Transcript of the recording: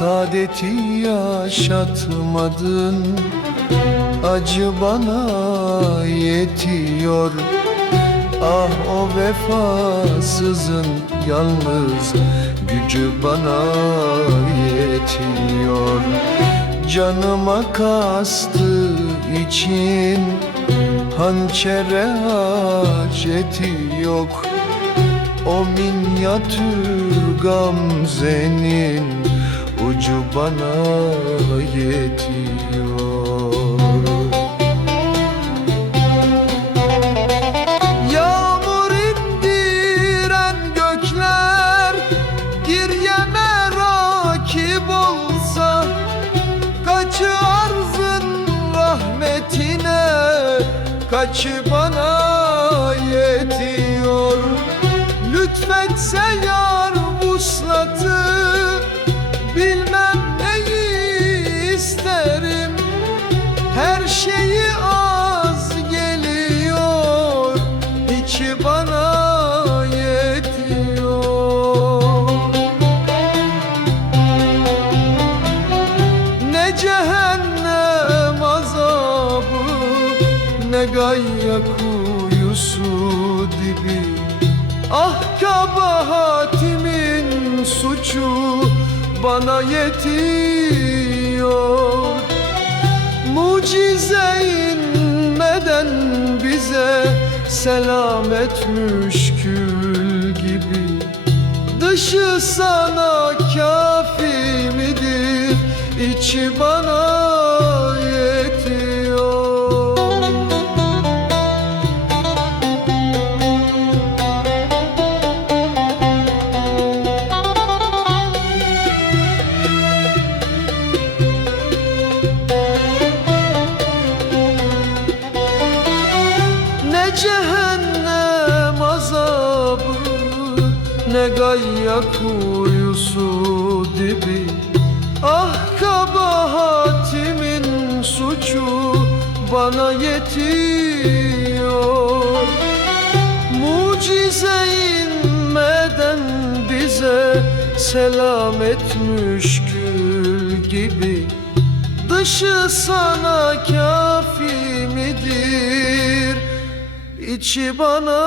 Saadeti yaşatmadın. Acı bana yetiyor. Ah o vefasızın yalnız gücü bana yetiyor. Canıma kastı için hançere haceti yok. O minyatür gamzenin ucu bana yetiyor. Yağmur indiren gökler Giryeme rakip olsa Kaçı arzın rahmetine Kaçı bana yetiyor. Lütfetse yar Ne gayya kuyusu dibi. Ah kabahatimin suçu bana yetiyor. Mucize inmeden bize selamet müşkül gibi. Dışı sana Ne gayya kuyusu dibi. Ah kabahatimin suçu bana yetiyor. Mucize inmeden bize selamet müşkül gibi. Dışı sana kafi midir? İçi bana